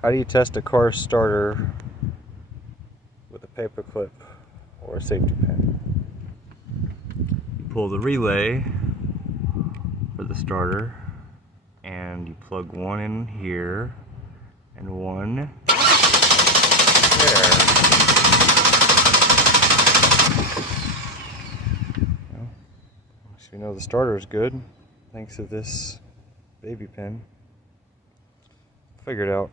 How do you test a car starter with a paper clip or a safety pin? You pull the relay for the starter and you plug one in here and one there. Well, so you know the starter is good thanks to this baby pin. Figure it out.